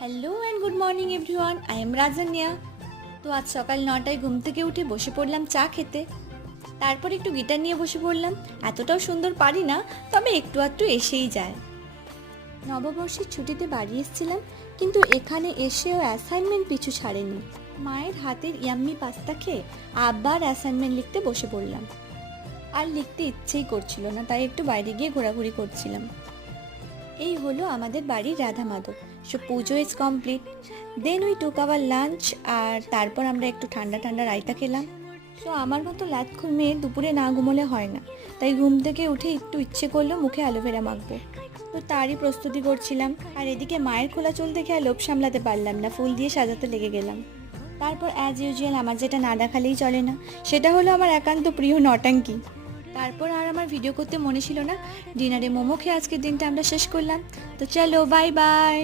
Hello and good morning everyone, I am Rajanya. তো আজ সকাল 9টায় ঘুম থেকে উঠে বসে পড়লাম চা খেতে। তারপর একটু গিটার নিয়ে বসে পড়লাম। এতটাও সুন্দর পারি না, তবে একটু আধটু এসেই যায়। নববর্ষের ছুটিতে বাড়ি এসেছিলাম, কিন্তু এখানে এসেও অ্যাসাইনমেন্ট পিছু ছাড়েনি। মায়ের হাতের ইয়াম্মি পাস্তা খেয়ে আবার অ্যাসাইনমেন্ট লিখতে বসে পড়লাম। আর লিখতে ইচ্ছেই করছিল না, তাই একটু বাইরে গিয়ে ঘোরাঘুরি করছিলাম। এই হলো আমাদের বাড়ির Radha Madhab. So puja is complete, then we took our lunch, আর তারপর আমরা একটু ঠান্ডা ঠান্ডা রায়তা খেলাম। তো আমার মতো লাতখুর মেয়ে দুপুরে না ঘুমোলে হয় না, তাই ঘুম থেকে উঠে একটু ইচ্ছে করলো মুখে অ্যালোভেরা মাখবো। তো তারই প্রস্তুতি করছিলাম, আর এদিকে মায়ের খোলা চুল দেখে আর লোভ সামলাতে পারলাম না, ফুল দিয়ে সাজাতে লেগে গেলাম। তারপর অ্যাজ ইউজুয়াল আমার যেটা না দেখালেই চলে না, সেটা হলো আমার একান্ত প্রিয় নটাঙ্কি। তারপর আর আমার ভিডিও করতে মনে ছিল না। ডিনারে মোমো খেয়ে আজকের দিনটা আমরা শেষ করলাম। তো চলো, বাই বাই।